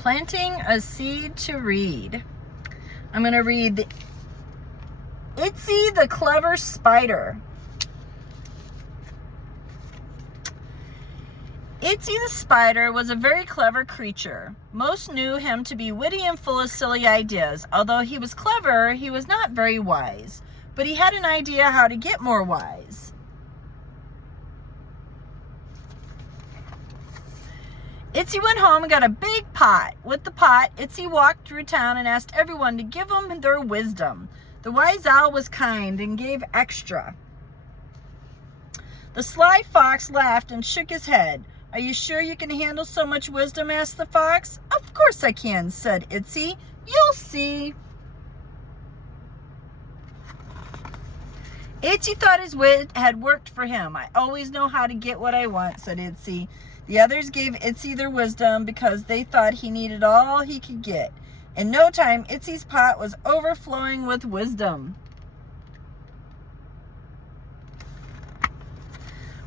Planting a seed to read. I'm going to read the Itsy the Clever Spider. Itsy the spider was a very clever creature. Most knew him to be witty and full of silly ideas. Although he was clever, he was not very wise. But he had an idea how to get more wise. Itsy went home and got a big pot. With the pot, Itsy walked through town and asked everyone to give him their wisdom. The wise owl was kind and gave extra. The sly fox laughed and shook his head. Are you sure you can handle so much wisdom? Asked the fox. Of course I can, said Itsy. You'll see. Itsy thought his wit had worked for him. I always know how to get what I want, said Itsy. The others gave Itsy their wisdom because they thought he needed all he could get. In no time, Itsy's pot was overflowing with wisdom.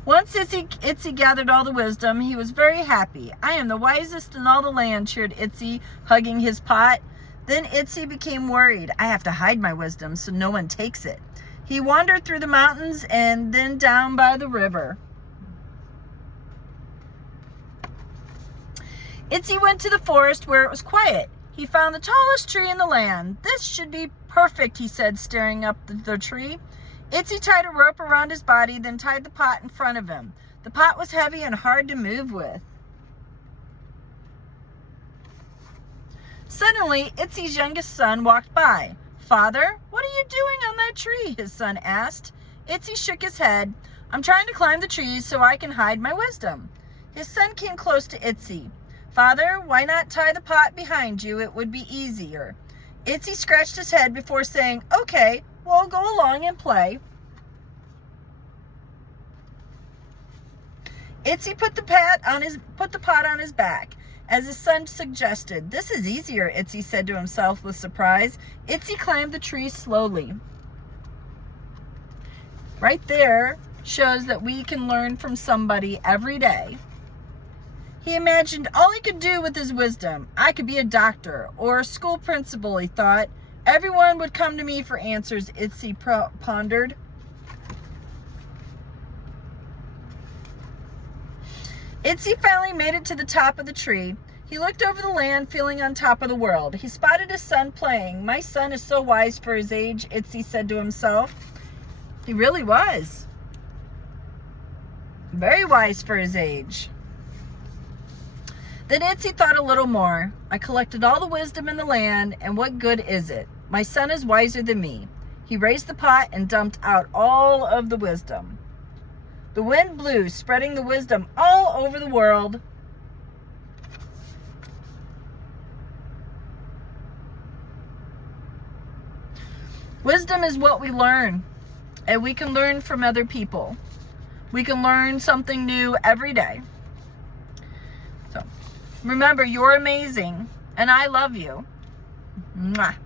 Once Itsy gathered all the wisdom, he was very happy. I am the wisest in all the land, cheered Itsy, hugging his pot. Then Itsy became worried. I have to hide my wisdom so no one takes it. He wandered through the mountains and then down by the river. Itsy went to the forest where it was quiet. He found the tallest tree in the land. This should be perfect, he said, staring up the tree. Itsy tied a rope around his body, then tied the pot in front of him. The pot was heavy and hard to move with. Suddenly, Itsy's youngest son walked by. Father, what are you doing on that tree? His son asked. Itsy shook his head. I'm trying to climb the trees so I can hide my wisdom. His son came close to Itsy. Father, why not tie the pot behind you? It would be easier. Itsy scratched his head before saying, okay, we'll go along and play. Itsy put the pot on his back, as his son suggested. This is easier, Itsy said to himself with surprise. Itsy climbed the tree slowly. Right there shows that we can learn from somebody every day. He imagined all he could do with his wisdom. I could be a doctor or a school principal, he thought. Everyone would come to me for answers, Itsy pondered. Itsy finally made it to the top of the tree. He looked over the land, feeling on top of the world. He spotted his son playing. My son is so wise for his age, Itsy said to himself. He really was. Very wise for his age. Then Itsy thought a little more. I collected all the wisdom in the land, and what good is it? My son is wiser than me. He raised the pot and dumped out all of the wisdom. The wind blew, spreading the wisdom all over the world. Wisdom is what we learn, and we can learn from other people. We can learn something new every day. So, remember, you're amazing, and I love you. Mwah.